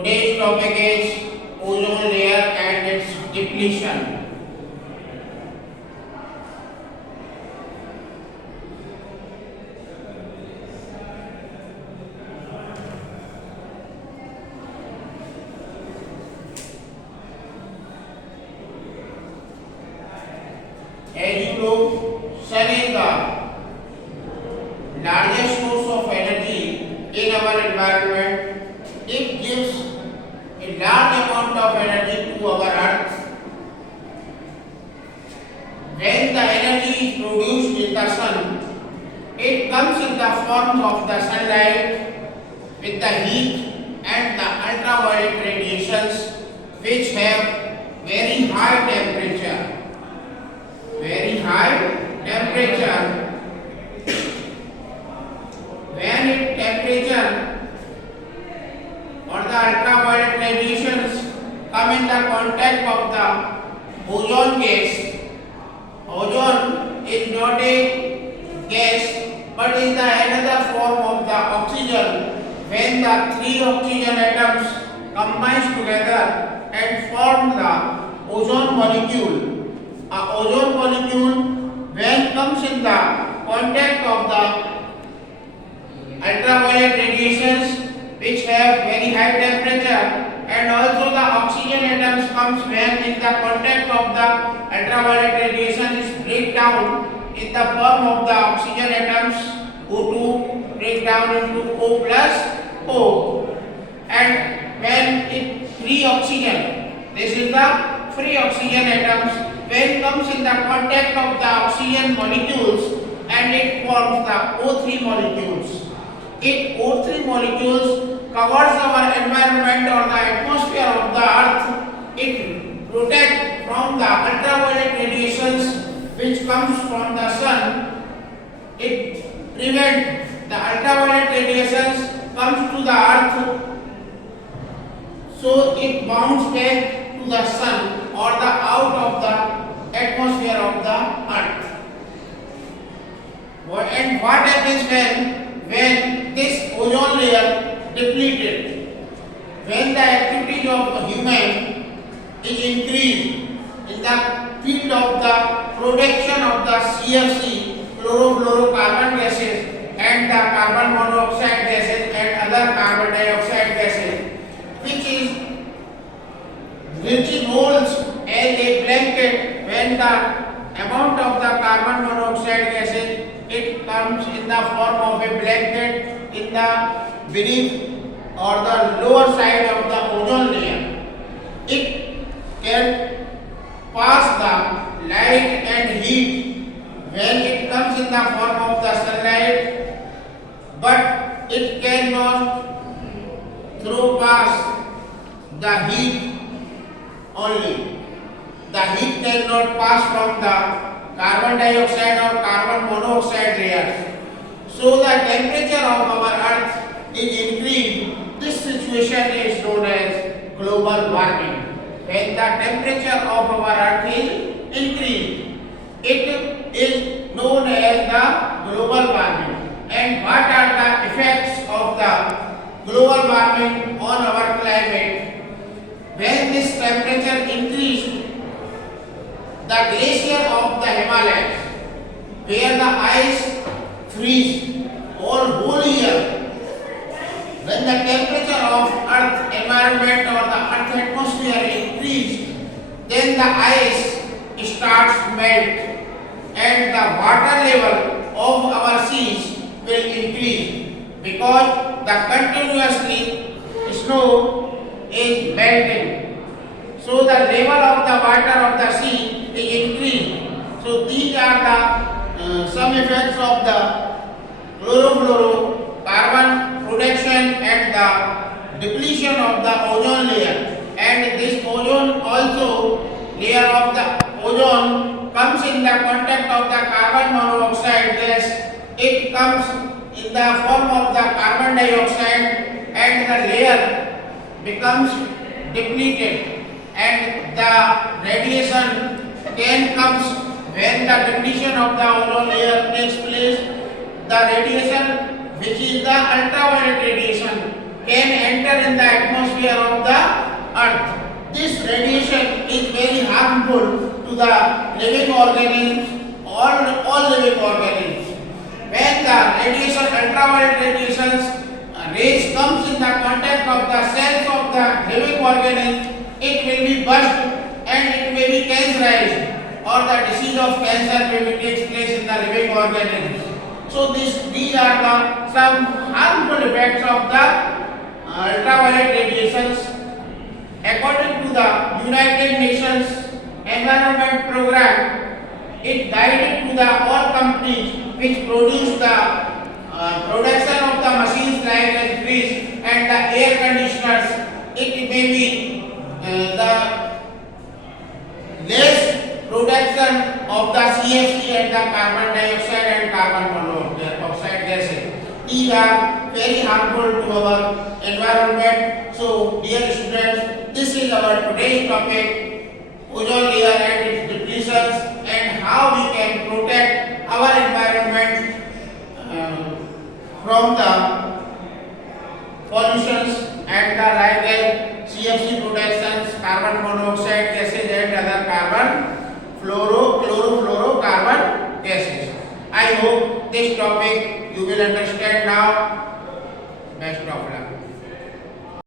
Today's topic is ozone layer and its depletion. As you know, sun is the largest source of energy in our environment. It gives a large amount of energy to our earth. When the energy is produced in the sun, it comes in the form of the sunlight with the heat and the ultraviolet radiations which have very high temperature. Very high temperature. When it temperature or the ultraviolet radiations come in the contact of the ozone gas. Ozone is not a gas but is the another form of the oxygen. When the three oxygen atoms combine together and form the ozone molecule. A ozone molecule when comes in the contact of the ultraviolet radiations which have very high temperature, and also the oxygen atoms comes when in the contact of the ultraviolet radiation is break down in the form of the oxygen atoms O2 break down into O plus O, and when it free oxygen, this is the free oxygen atoms when comes in the contact of the oxygen molecules and it forms the O3 molecules. It O3 molecules covers our environment or the atmosphere of the earth. It protects from the ultraviolet radiations which comes from the sun. It prevents the ultraviolet radiations comes to the earth, so it bounces back to the sun or the out of the atmosphere of the earth. And what happens when this ozone layer depleted? When the activities of a human is increased in the field of the production of the CFC, chlorofluorocarbon gases, and the carbon monoxide gases and other carbon dioxide gases, which holds as a blanket. When the amount of the carbon monoxide gases, it comes in the form of a blanket in the beneath or the lower side of the ozone layer. It can pass the light and heat when it comes in the form of the sunlight, but it cannot throw past the heat only. The heat cannot pass from the carbon dioxide or carbon monoxide layers. So the temperature of our earth is increased. This situation is known as global warming. When the temperature of our earth is increased, it is known as the global warming. And what are the effects of the global warming on our climate? When this temperature increased, the glacier of the Himalayas, where the ice freeze all whole year, when the temperature of earth environment or the earth atmosphere increased, then the ice starts melt and the water level of our seas will increase because the continuously snow is melting. So the level of the water of the sea is increased. So these are the some effects of the chlorofluorocarbon production and the depletion of the ozone layer. And this ozone also, layer of the ozone comes in the contact of the carbon monoxide gas. It comes in the form of the carbon dioxide and the layer becomes depleted, and the radiation can comes when the depletion of the ozone layer takes place. The radiation, which is the ultraviolet radiation, can enter in the atmosphere atmosphere of the earth. This radiation is very harmful to the living organisms, all living organisms. When the radiation, ultraviolet radiations rays comes in the contact of the cells of the living organism, it will be burst and it may be cancerized, or the disease of cancer may be takes place in the living organisms. So these are the some harmful effects of the ultraviolet radiations. According to the United Nations Environment Program, it guided to the all companies which produce the production of the machines like the fridge and the air conditioners. It may be the less production of the CFC and the carbon dioxide and carbon monoxide gases. These are very harmful to our environment. So, dear students, this is our today's topic, ozone layer and its depletions, and how we can protect our environment from the pollutions and the like CFC productions, carbon monoxide gases and other carbon chlorofluorocarbon gases. I hope this topic you will understand now. Best of luck.